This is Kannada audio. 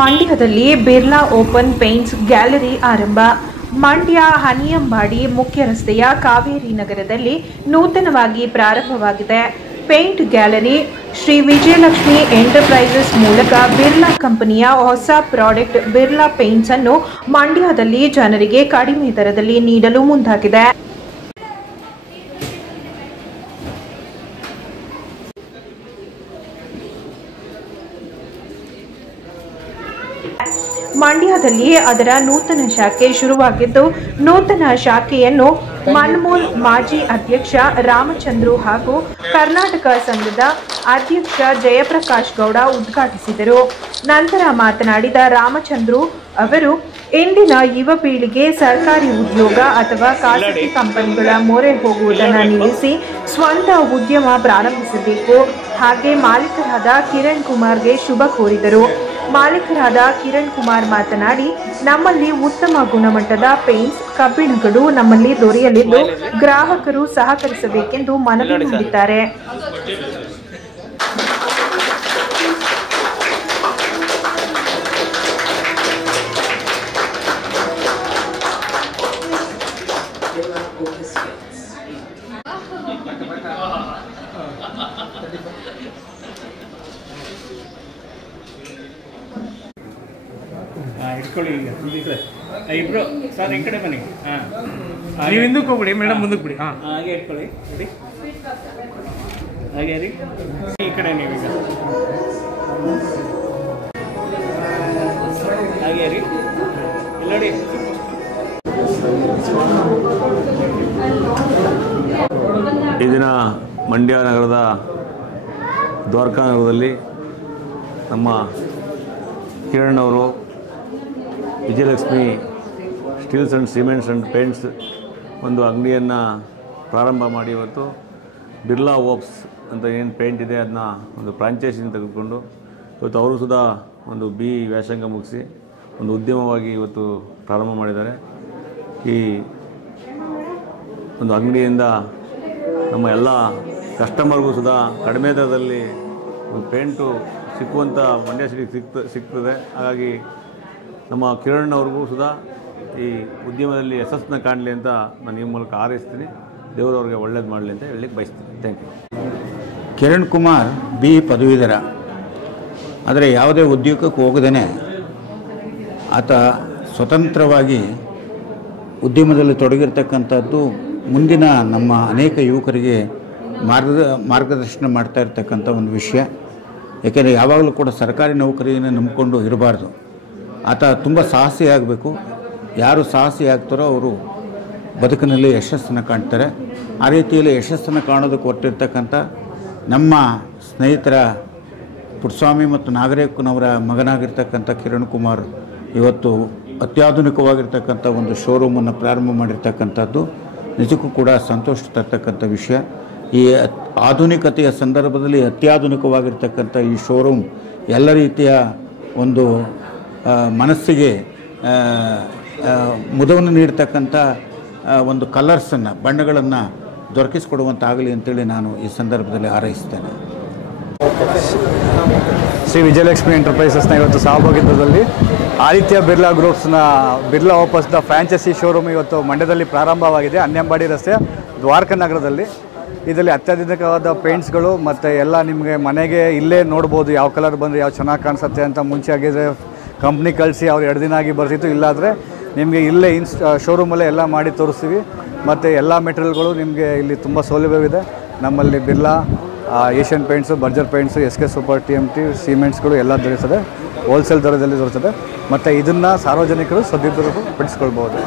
ಮಂಡ್ಯದಲ್ಲಿ ಬಿರ್ಲಾ ಓಪನ್ ಪೇಂಟ್ಸ್ ಗ್ಯಾಲರಿ ಆರಂಭ. ಮಂಡ್ಯ ಹನಿಯಂಬಾಡಿ ಮುಖ್ಯ ರಸ್ತೆಯ ಕಾವೇರಿ ನಗರದಲ್ಲಿ ನೂತನವಾಗಿ ಪ್ರಾರಂಭವಾಗಿದೆ paint gallery. Shri Vijayalakshmi enterprises ಮೂಲಕ ಬಿರ್ಲಾ ಕಂಪನಿಯ ಹೊಸ ಪ್ರಾಡಕ್ಟ್ ಬಿರ್ಲಾ ಪೇಂಟ್ಸ್ ಅನ್ನು ಮಂಡ್ಯದಲ್ಲಿ ಜನರಿಗೆ ಕಡಿಮೆ ದರದಲ್ಲಿ ನೀಡಲು ಮುಂದಾಗಿದೆ. ಮಂಡ್ಯದಲ್ಲಿ ಅದರ ನೂತನ ಶಾಖೆ ಶುರುವಾಗಿದ್ದು, ನೂತನ ಶಾಖೆಯನ್ನು ಮನ್ಮೂಲ್ ಮಾಜಿ ಅಧ್ಯಕ್ಷ ರಾಮಚಂದ್ರು ಹಾಗೂ ಕರ್ನಾಟಕ ಸಂಘದ ಅಧ್ಯಕ್ಷ ಜಯಪ್ರಕಾಶ್ ಗೌಡ ಉದ್ಘಾಟಿಸಿದರು. ನಂತರ ಮಾತನಾಡಿದ ರಾಮಚಂದ್ರು ಅವರು, ಇಂದಿನ ಯುವ ಪೀಳಿಗೆ ಸರ್ಕಾರಿ ಉದ್ಯೋಗ ಅಥವಾ ಖಾಸಗಿ ಕಂಪನಿಗಳ ಮೊರೆ ಹೋಗುವುದನ್ನು ನಿಲ್ಲಿಸಿ ಸ್ವಂತ ಉದ್ಯಮ ಪ್ರಾರಂಭಿಸಬೇಕು. ಹಾಗೆ ಮಾಲೀಕರಾದ ಕಿರಣ್ ಕುಮಾರ್ಗೆ ಶುಭ ಕೋರಿದರು. ಮಾಲೀಕರಾದ ಕಿರಣ್ ಕುಮಾರ್ ಮಾತನಾಡಿ, ನಮ್ಮಲ್ಲಿ ಉತ್ತಮ ಗುಣಮಟ್ಟದ ಪೇಂಟ್ಸ್ ಕಬ್ಬಿಣಗಳು ನಮ್ಮಲ್ಲಿ ದೊರೆಯಲಿದ್ದು ಗ್ರಾಹಕರು ಸಹಕರಿಸಬೇಕೆಂದು ಮನವಿ ಮಾಡಿದ್ದಾರೆ. ಇಟ್ಕೊಳ್ಳಿ ಇಬ್ರು ಸರ್ ಈ ಕಡೆ ಬನ್ನಿ. ನೀವು ಹಿಂದಕ್ಕೆ ಹೋಗ್ಬಿಡಿ ಮೇಡಮ್, ಮುಂದಕ್ಕೆ ಬಿಡಿ. ಹಾಗೆ ಇಟ್ಕೊಳ್ಳಿ, ಬಿಡಿ ಹಾಗೆ ರೀ. ಈ ಕಡೆ ನೀವೀಗ ಹಾಗೆ ರೀ, ಇಲ್ಲ ನೋಡಿ. ಈ ದಿನ ಮಂಡ್ಯ ನಗರದ ದ್ವಾರಕಾ ನಗರದಲ್ಲಿ ನಮ್ಮ ಕಿರಣ್ ಅವರು Vijayalakshmi steels and cements and paints ಒಂದು ಅಂಗಡಿಯನ್ನು ಪ್ರಾರಂಭ ಮಾಡಿ ಇವತ್ತು ಬಿರ್ಲಾ ವರ್ಕ್ಸ್ ಅಂತ ಏನು ಪೇಂಟ್ ಇದೆ ಅದನ್ನ ಒಂದು ಫ್ರಾಂಚೈಸಿನ ತೆಗೆದುಕೊಂಡು ಇವತ್ತು ಅವರು ಸುಧಾ ಒಂದು ವ್ಯಾಸಂಗ ಮುಗಿಸಿ ಒಂದು ಉದ್ಯಮವಾಗಿ ಇವತ್ತು ಪ್ರಾರಂಭ ಮಾಡಿದ್ದಾರೆ. ಈ ಒಂದು ಅಂಗಡಿಯಿಂದ ನಮ್ಮ ಎಲ್ಲ ಕಸ್ಟಮರ್ಗೂ ಸುಧಾ ಕಡಿಮೆ ದರದಲ್ಲಿ ಒಂದು ಪೇಂಟು ಸಿಕ್ಕುವಂಥ ಮಂಡ್ಯ ಸಿಟಿಗೆ ಸಿಗ್ತದೆ. ಹಾಗಾಗಿ ನಮ್ಮ ಕಿರಣ್ ಅವ್ರಿಗೂ ಸುಧಾ ಈ ಉದ್ಯಮದಲ್ಲಿ ಯಶಸ್ಸನ್ನ ಕಾಣಲಿ ಅಂತ ನಾನು ಈ ಮೂಲಕ ಹಾರೈಸ್ತೀನಿ. ದೇವರವ್ರಿಗೆ ಒಳ್ಳೇದು ಮಾಡಲಿ ಅಂತ ಹೇಳಲಿಕ್ಕೆ ಬಯಸ್ತೀನಿ. Thank you. ಕಿರಣ್ ಕುಮಾರ್ ಪದವೀಧರ, ಆದರೆ ಯಾವುದೇ ಉದ್ಯೋಗಕ್ಕೆ ಹೋಗದೇ ಆತ ಸ್ವತಂತ್ರವಾಗಿ ಉದ್ಯಮದಲ್ಲಿ ತೊಡಗಿರ್ತಕ್ಕಂಥದ್ದು ಮುಂದಿನ ನಮ್ಮ ಅನೇಕ ಯುವಕರಿಗೆ ಮಾರ್ಗದರ್ಶನ ಮಾಡ್ತಾ ಇರ್ತಕ್ಕಂಥ ಒಂದು ವಿಷಯ. ಏಕೆಂದರೆ ಯಾವಾಗಲೂ ಕೂಡ ಸರ್ಕಾರಿ ನೌಕರಿಯನ್ನು ನಂಬಿಕೊಂಡು ಇರಬಾರ್ದು. ಆತ ತುಂಬ ಸಾಹಸಿ ಆಗಬೇಕು. ಯಾರು ಸಾಹಸಿ ಆಗ್ತಾರೋ ಅವರು ಬದುಕಿನಲ್ಲಿ ಯಶಸ್ಸನ್ನು ಕಾಣ್ತಾರೆ. ಆ ರೀತಿಯಲ್ಲಿ ಯಶಸ್ಸನ್ನು ಕಾಣೋದಕ್ಕೆ ಹೊರಟಿರ್ತಕ್ಕಂಥ ನಮ್ಮ ಸ್ನೇಹಿತರ ಪುಟ್ಟಸ್ವಾಮಿ ಮತ್ತು ನಾಗರೇಕನವರ ಮಗನಾಗಿರ್ತಕ್ಕಂಥ ಕಿರಣ್ ಕುಮಾರ್ ಇವತ್ತು ಅತ್ಯಾಧುನಿಕವಾಗಿರ್ತಕ್ಕಂಥ ಒಂದು ಶೋರೂಮನ್ನು ಪ್ರಾರಂಭ ಮಾಡಿರ್ತಕ್ಕಂಥದ್ದು ನಿಜಕ್ಕೂ ಕೂಡ ಸಂತೋಷ ತರ್ತಕ್ಕಂಥ ವಿಷಯ. ಈ ಆಧುನಿಕತೆಯ ಸಂದರ್ಭದಲ್ಲಿ ಅತ್ಯಾಧುನಿಕವಾಗಿರ್ತಕ್ಕಂಥ ಈ ಶೋರೂಮ್ ಎಲ್ಲ ರೀತಿಯ ಒಂದು ಮನಸ್ಸಿಗೆ ಮುದವನ್ನು ನೀಡ್ತಕ್ಕಂಥ ಒಂದು ಕಲರ್ಸನ್ನು ಬಣ್ಣಗಳನ್ನು ದೊರಕಿಸಿಕೊಡುವಂತಾಗಲಿ ಅಂತೇಳಿ ನಾನು ಈ ಸಂದರ್ಭದಲ್ಲಿ ಹಾರೈಸ್ತೇನೆ. ಶ್ರೀ ವಿಜಯಲಕ್ಷ್ಮಿ ಎಂಟರ್ಪ್ರೈಸಸ್ನ ಇವತ್ತು ಸಹಭಾಗಿತ್ವದಲ್ಲಿ ಆದಿತ್ಯ ಬಿರ್ಲಾ ಗ್ರೂಪ್ಸ್ನ ಬಿರ್ಲಾ ಓಪಸ್ನ ಫ್ರಾಂಚೈಸಿ ಶೋರೂಮ್ ಇವತ್ತು ಮಂಡ್ಯದಲ್ಲಿ ಪ್ರಾರಂಭವಾಗಿದೆ. ಹನಿಯಂಬಾಡಿ ರಸ್ತೆ ದ್ವಾರಕಾ ನಗರದಲ್ಲಿ. ಇದರಲ್ಲಿ ಅತ್ಯಾಧುನಿಕವಾದ ಪೇಂಟ್ಸ್ಗಳು ಮತ್ತು ಎಲ್ಲ ನಿಮಗೆ ಮನೆಗೆ ಇಲ್ಲೇ ನೋಡ್ಬೋದು ಯಾವ ಕಲರ್ ಬಂದರೆ ಯಾವ ಚೆನ್ನಾಗಿ ಕಾಣಿಸುತ್ತೆ ಅಂತ. ಮುಂಚೆ ಆಗಿದ್ರೆ ಕಂಪ್ನಿ ಕಳಿಸಿ ಅವ್ರು 2 ದಿನ ಆಗಿ ಬರ್ತಿತ್ತು. ಇಲ್ಲಾದರೆ ನಿಮಗೆ ಇಲ್ಲೇ ಶೋರೂಮಲ್ಲೇ ಎಲ್ಲ ಮಾಡಿ ತೋರಿಸ್ತೀವಿ. ಮತ್ತು ಎಲ್ಲ ಮೆಟೀರಿಯಲ್ಗಳು ನಿಮಗೆ ಇಲ್ಲಿ ತುಂಬ ಸೌಲಭ್ಯವಿದೆ. ನಮ್ಮಲ್ಲಿ Birla, Asian paints, Berger paints, SK super, TMT ಸಿಮೆಂಟ್ಸ್ಗಳು ಎಲ್ಲ ದೊರೆಯುತ್ತದೆ. ಹೋಲ್ಸೇಲ್ ದರದಲ್ಲಿ ದೊರೆಯುತ್ತದೆ. ಮತ್ತು ಇದನ್ನು ಸಾರ್ವಜನಿಕರು ಸದುಪಯೋಗಪಡಿಸ್ಕೊಳ್ಬೋದು.